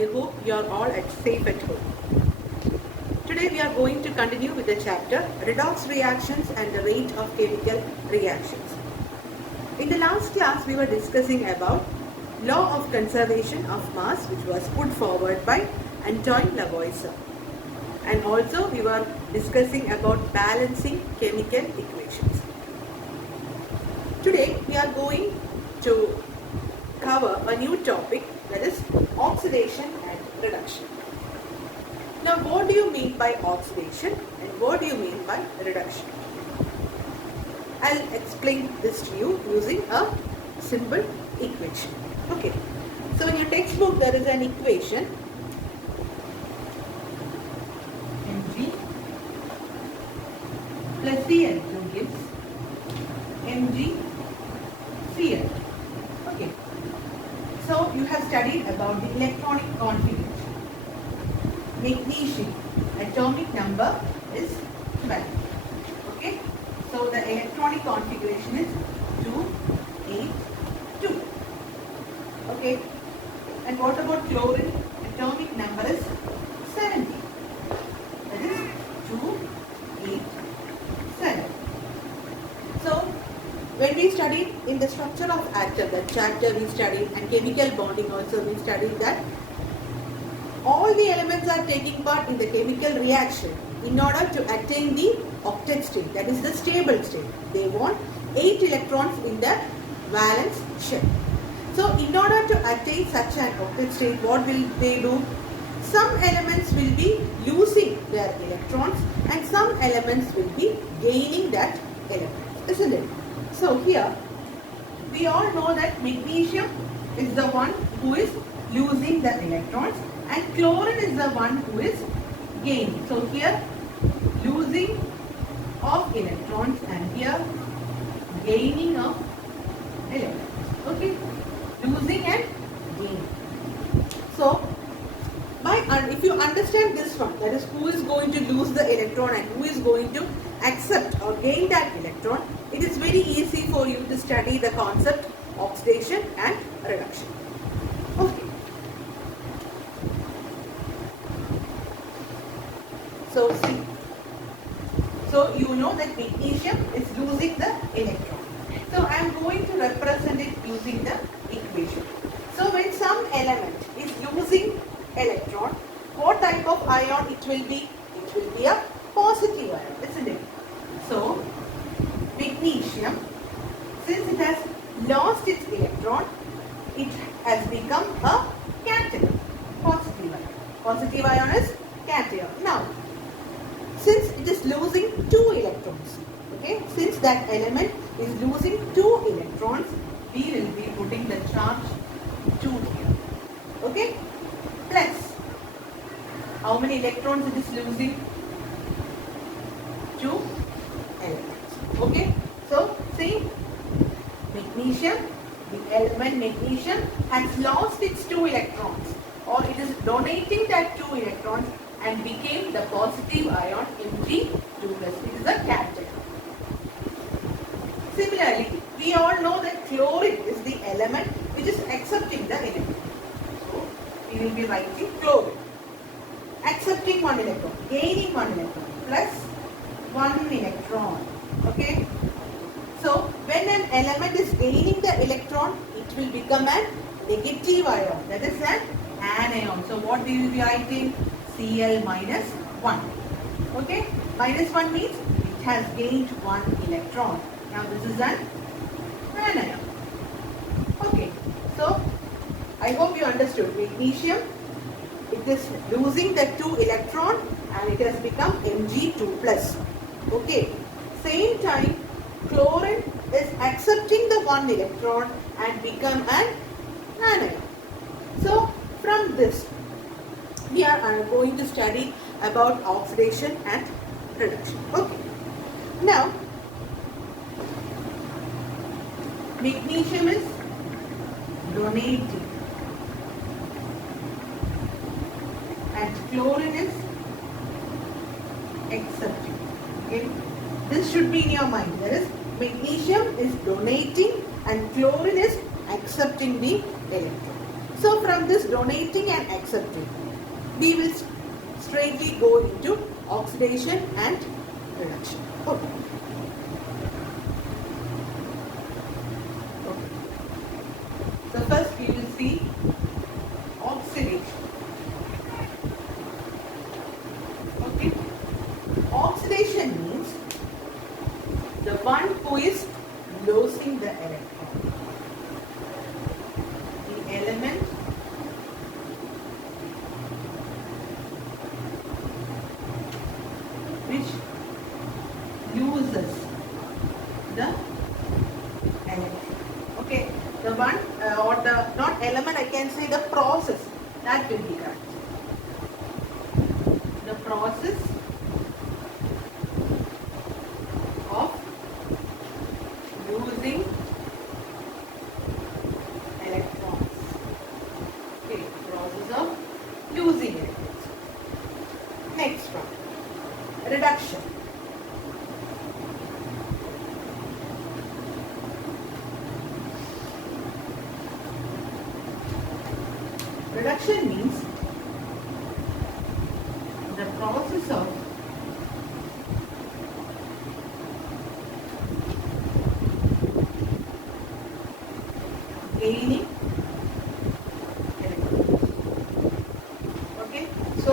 I hope you are all safe at home. Today we are going to continue with the chapter Redox reactions and the rate of chemical reactions. In the last class we were discussing about law of conservation of mass, which was put forward by Antoine Lavoisier. And also we were discussing about balancing chemical equations. Today we are going to cover a new topic, that is oxidation and reduction. Now what do you mean by oxidation and what do you mean by reduction? I'll explain this to you using a simple equation. Okay, so in your textbook there is an equation Mg plus Cl2 gives MgCl. Okay, so you have studied about the electronic configuration. Magnesium atomic number is 12. Okay, so the electronic configuration is 282. Okay, and what about chlorine? Atomic number is 70. That is 287. So when we studied in the structure of atom, that chapter we studied, and chemical bonding also we studied that all the elements are taking part in the chemical reaction in order to attain the octet state, that is the stable state. They want 8 electrons in the valence shell. So in order to attain such an octet state, what will they do? Some elements will be losing their electrons and some elements will be gaining that element, isn't it? So here we all know that magnesium is the one who is losing the electrons and chlorine is the one who is gaining. So here losing of electrons and here gaining of electrons. Okay, losing and gaining. So if you understand this one, that is who is going to lose the electron and who is going to accept or gain that electron, it is very easy for you to study the concept oxidation and reduction. Okay. So see, so you know that magnesium is losing the electron. So I am going to represent it using the equation. So when some element is losing electron, what type of ion it will be? It will be a positive ion, isn't it? So magnesium, since it has lost its electron, it has become a cation, positive ion. Positive ion is cation. Now, since it is losing 2 electrons, okay, since that element is losing 2 electrons, we will be putting the charge 2 here, okay, plus how many electrons it is losing? 2 elements, okay. So see, magnesium, the element magnesium has lost its 2 electrons, or it is donating that 2 electrons and became the positive ion Mg2+. It is a cation. Similarly, we all know that chlorine is the element which is accepting the electron. So we will be writing chlorine. Accepting 1 electron, gaining 1 electron, plus 1 electron. Okay. So when an element is gaining the electron, it will become a negative ion. That is an anion. So what we will be writing? Cl minus 1. Okay. Minus 1 means it has gained 1 electron. Now this is an anion. Okay. So I hope you understood. Magnesium, it is losing the 2 electron and it has become Mg2+. Okay. Same time, chlorine is accepting the 1 electron and become an anion. So from this, we are going to study about oxidation and reduction. Okay. Now, magnesium is donating and chlorine is accepting. Okay. This should be in your mind. That is, magnesium is donating and chlorine is accepting the electron. So from this donating and accepting, we will straightly go into oxidation and reduction. Okay. So first we will see oxidation. Okay. Oxidation means the one who is losing the electron. The element which loses the electron. Okay, the one or the not element, I can say the process, that will be correct. The process of losing electrons. Okay, process of losing electrons. Next one, reduction. Reduction means the process of gaining electrons. Okay, so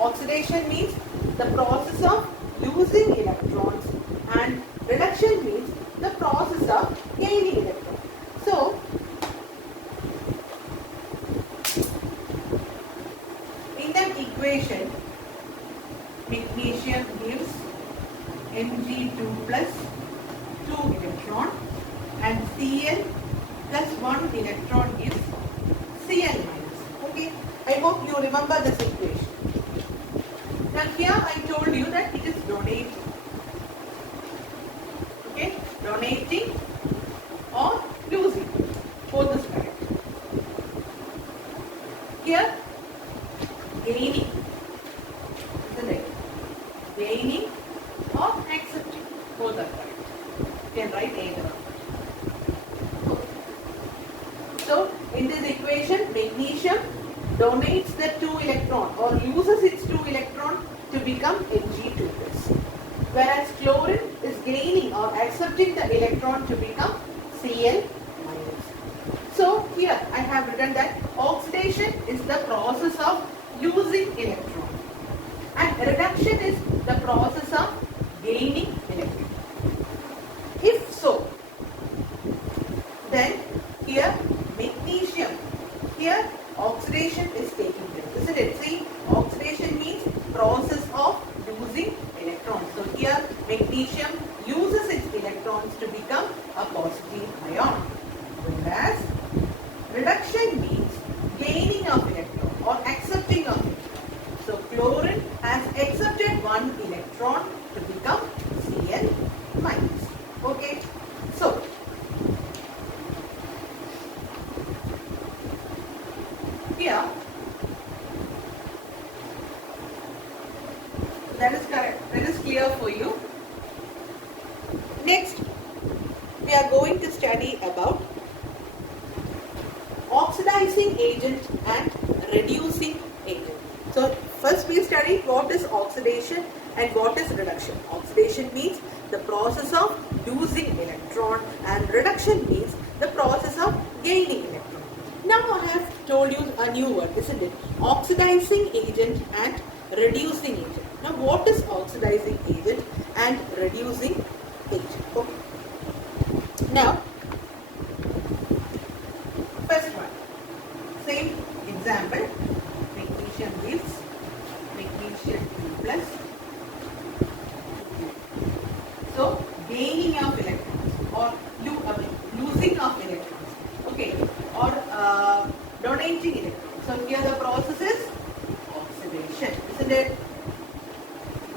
oxidation means the process of losing electrons and reduction means the process of gaining electrons. So in that equation, magnesium gives Mg2 plus 2 electron and Cl plus 1 electron gives Cl minus. Okay, I hope you remember this equation. Now here I told you that it is donating. Okay, donating or losing, both is correct. Here gaining, isn't it? Gaining or accepting, both are correct. You can write either. So in this equation, magnesium donates the 2 electron or loses its 2 electron to become Mg2 plus, whereas chlorine is gaining or accepting the electron to become Cl minus. So here I have written that oxidation is the process of losing electron and reduction is the process of gaining electron. If so, then here magnesium, here oxidation is taking place, isn't it? See, oxidation means process of losing electrons. So here magnesium uses its electrons to become a positive ion, whereas reduction means gaining of electron or accepting of electron. So chlorine has accepted 1 electron to become Cl minus. Okay, so here that is correct, that is clear for you. Next we are going to study about oxidizing agent and reducing agent. So first we studied what is oxidation and what is reduction. Oxidation means the process of losing electron and reduction means the process of gaining electron. Now I have told you a new word, isn't it? Oxidizing agent and reducing agent. Now what is oxidizing agent and reducing agent? Okay. Now first one, same example, magnesium gives magnesium 2 plus. So gaining of electrons or losing of electrons, okay, or donating electrons. So here the process is oxidation, isn't it?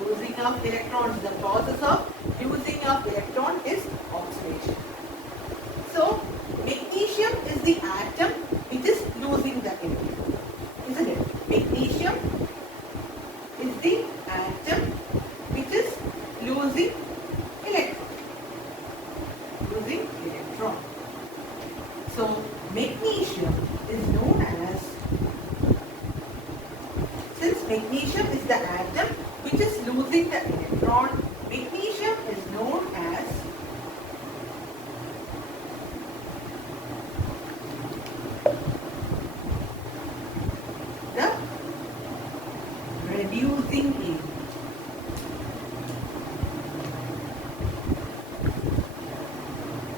Losing of electrons, the process of losing of electron is oxidation. So magnesium is the atom which is losing the electron, isn't it? Magnesium is the atom which is losing electron. So magnesium is known as, since magnesium is the atom which is losing the electron, magnesium is known as the reducing agent.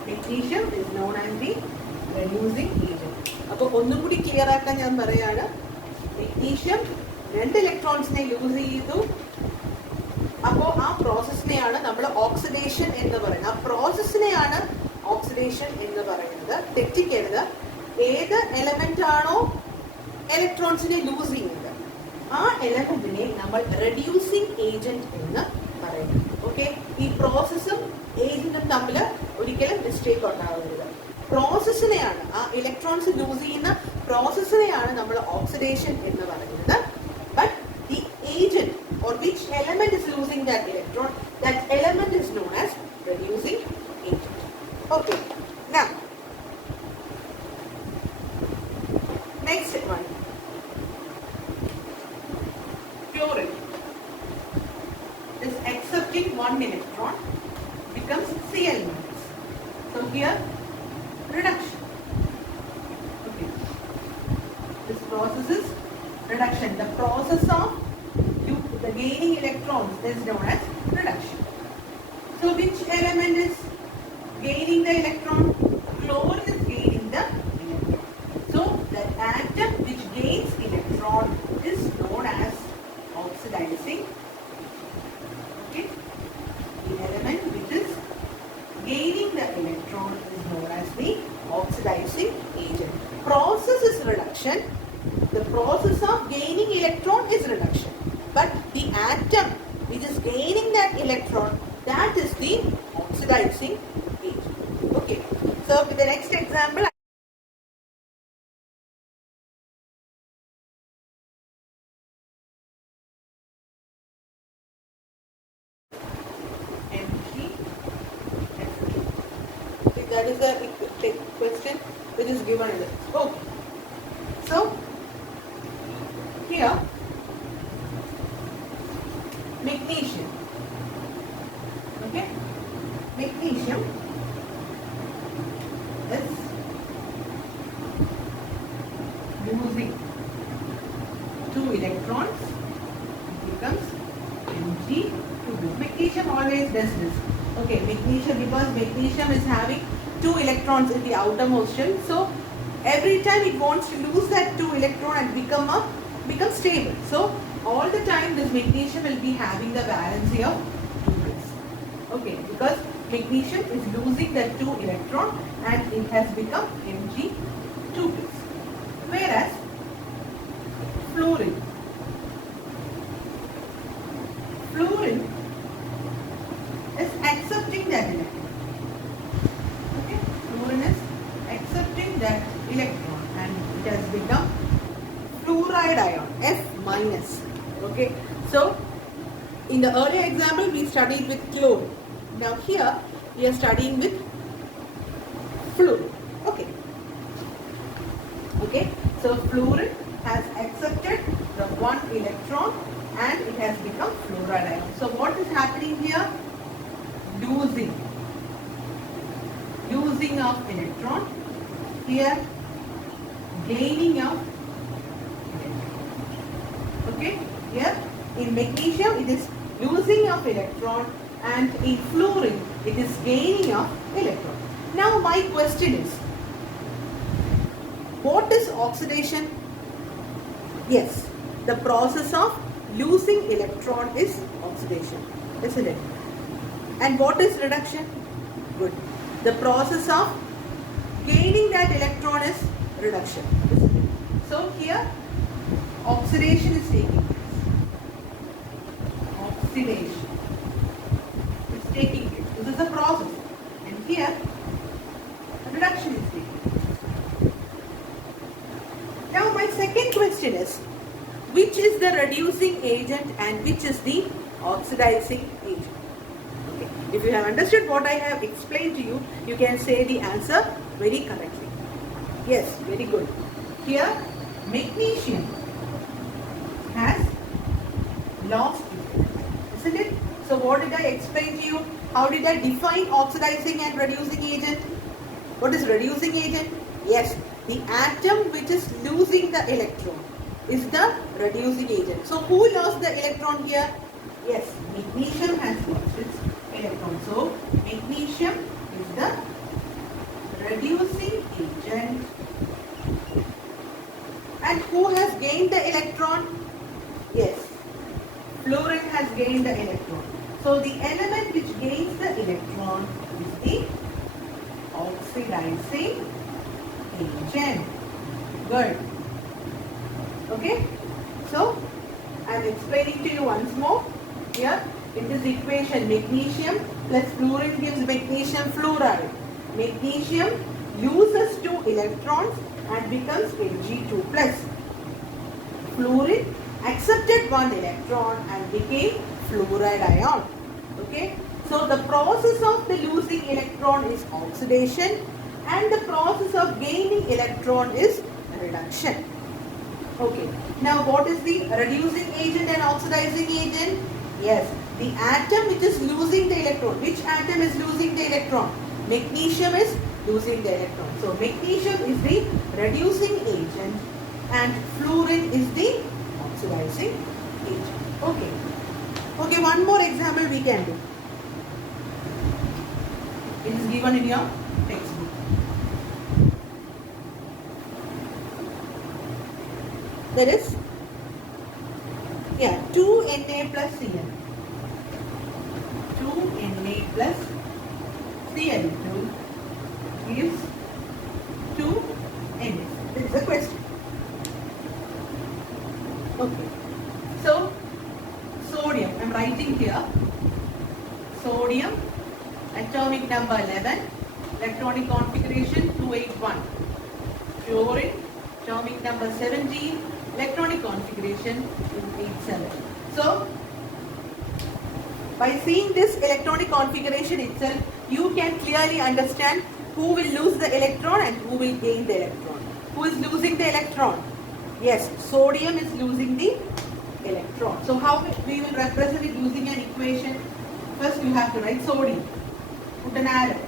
Magnesium is known as the reducing agent. അപ്പോൾ ഒന്നും കൂടി clear ആക്കാൻ ഞാൻ പറയാണ്, magnesium 2 ഇലക്ട്രോൺസിനെ loose ചെയ്തു. അപ്പോൾ ആ പ്രോസസ്സിനെയാണ് നമ്മൾ ഓക്സിഡേഷൻ എന്ന് പറയുന്നത്. ആ പ്രോസസ്സിനെയാണ് ഓക്സിഡേഷൻ എന്ന് പറയുന്നത്. തെറ്റിക്കരുത്. ഏത് എലമെന്റ് ആണോ ഇലക്ട്രോൺസിനെ ലൂസ് ചെയ്യുന്നത്, ആ എലമെന്റിനെ നമ്മൾ റെഡ്യൂസിങ് ഏജന്റ് എന്ന് പറയുന്നു. ഓക്കെ, ഈ പ്രോസസ്സും ഏജന്റും തമ്മിൽ ഒരിക്കലും മിസ്റ്റേക്ക് ഉണ്ടാവരുത്. പ്രോസസ്സിനെയാണ്, ആ ഇലക്ട്രോൺസ് ലൂസ് ചെയ്യുന്ന പ്രോസസ്സിനെയാണ് നമ്മൾ ഓക്സിഡേഷൻ എന്ന് പറയുന്നത്. But the agent or which element is losing that electron, that element is known as reducing agent. Okay, now next one, fluorine is accepting 1 electron, becomes Cl minus. So here reduction. Okay, this process is reduction. The process of the gaining electrons is known as reduction. So which element is gaining the electron? Chlorine is gaining the electron. So the atom which gains electron is known as oxidizing. Okay, the element which is gaining the electron is known as the oxidizing agent. Process is reduction. The process of gaining electron is reduction. But the atom which is gaining that electron, that is the oxidizing agent. Okay, so with the next example, that is the question which is given in this. Okay, so here magnesium. Okay, magnesium is losing 2 electrons, it becomes Mg2. Magnesium always does this. Okay, magnesium, because magnesium is having 2 electrons in the outermost shell, so every time it wants to lose that 2 electron and become stable. So all the time this magnesium will be having the valency of 2 plus. Okay, because magnesium is losing that 2 electron and it has become Mg2 plus. Whereas fluorine is accepting that electron. Okay, fluorine is accepting that electron and it has become fluoride ion, F minus. Okay, so in the earlier example we studied with chlorine. Now here we are studying with fluorine. Okay, so fluorine has accepted the 1 electron and it has become fluoride ion. So what is happening here? Losing of electron. Here gaining of electron. Okay, here in magnesium it is losing of electron and in fluorine it is gaining of electron. Now my question is, what is oxidation? Yes, the process of losing electron is oxidation, isn't it? And what is reduction? Good. The process of gaining that electron is reduction, isn't it? So here oxidation is taking place. Oxidation is taking place. This is a process. And here reduction is taking place. Now my second question is, which is the reducing agent and which is the oxidizing agent? Okay. If you have understood what I have explained to you, you can say the answer very correctly. Yes, very good. Here, magnesium has lost its, isn't it? So what did I explain to you? How did I define oxidizing and reducing agent? What is reducing agent? Yes, the atom which is losing the electron is the reducing agent. So who lost the electron here? Yes, magnesium has lost its electron. So magnesium is the reducing agent. And who has gained the electron? Yes, fluorine has gained the electron. So the element which gains the electron is the oxidizing agent. Good. Okay. So I am explaining to you once more. Here in this equation, magnesium plus fluorine gives magnesium fluoride. Magnesium loses 2 electrons and becomes Mg2 plus. Fluorine accepted 1 electron and became fluoride ion. Okay. So the process of the losing electron is oxidation and the process of gaining electron is reduction. Okay. Now what is the reducing agent and oxidizing agent? Yes, the atom which is losing the electron. Which atom is losing the electron? Magnesium is losing the electron. So magnesium is the reducing agent and fluorine is the oxidizing agent. Okay. Okay, one more example we can do. It is given in your textbook. That is, 2Na plus Cl. 2Na plus Cl2 gives 2Na. This is the question. Okay. So, sodium, I am writing here. Sodium, atomic number 11, electronic configuration 281. Fluorine, atomic number 17, electronic configuration 287. So, by seeing this electronic configuration itself, you can clearly understand who will lose the electron and who will gain the electron. Who is losing the electron? Yes, sodium is losing the electron. So, how we will represent it using an equation? First, you have to write sodium. Put an arrow.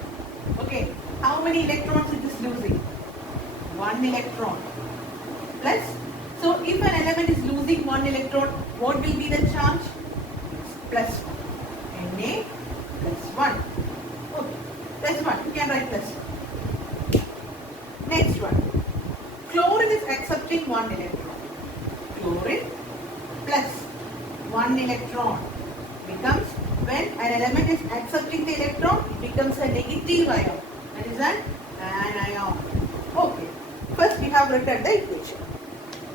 Okay. How many electrons it is losing? 1 electron. Plus. So, if an element is losing 1 electron, what will be the charge? Plus 1. Na plus 1. Okay. Plus 1. You can write plus 1. Next one. Chlorine is accepting 1 electron. Chlorine plus 1 electron becomes, when an element is accepting the electron, it becomes a negative ion. That is an anion. Okay. First we have written the equation.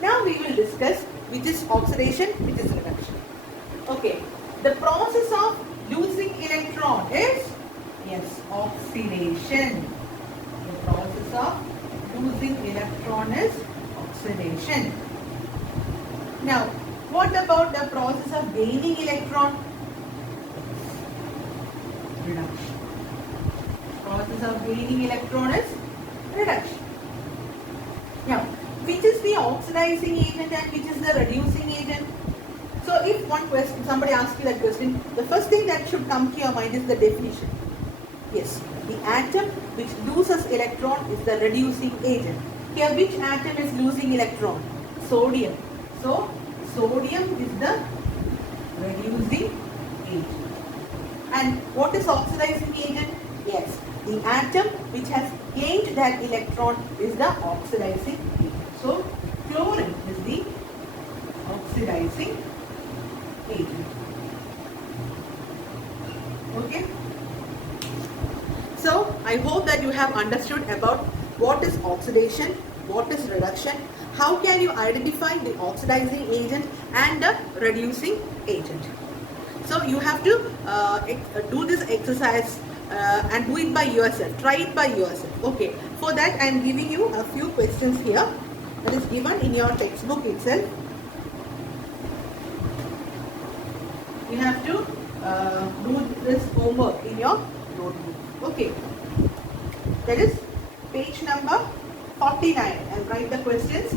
Now we will discuss which is oxidation, which is reduction. Okay. The process of losing electron is, yes, oxidation. The process of losing electron is oxidation. Now, what about the process of gaining electron? Reduction. Process of gaining electron is reduction. Now, which is the oxidizing agent and which is the reducing agent? So, if one question, somebody asks you that question, the first thing that should come to your mind is the definition. Yes, the atom which loses electron is the reducing agent. Here, which atom is losing electron? Sodium. So, sodium is the reducing agent. And what is oxidizing agent? Yes, the atom which has gained that electron is the oxidizing agent. So, chlorine is the oxidizing agent. Okay. So, I hope that you have understood about what is oxidation, what is reduction, how can you identify the oxidizing agent and the reducing agent. So, you have to do this exercise and do it by yourself, try it by yourself. Okay, for that I am giving you a few questions here that is given in your textbook itself. You have to do this homework in your notebook. Okay, that is page number 49 and write the questions.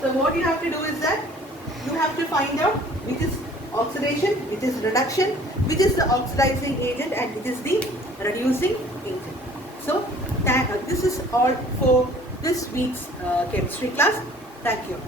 So what you have to do is that you have to find out which is oxidation, which is reduction, which is the oxidizing agent and which is the reducing agent. So this is all for this week's chemistry class. Thank you.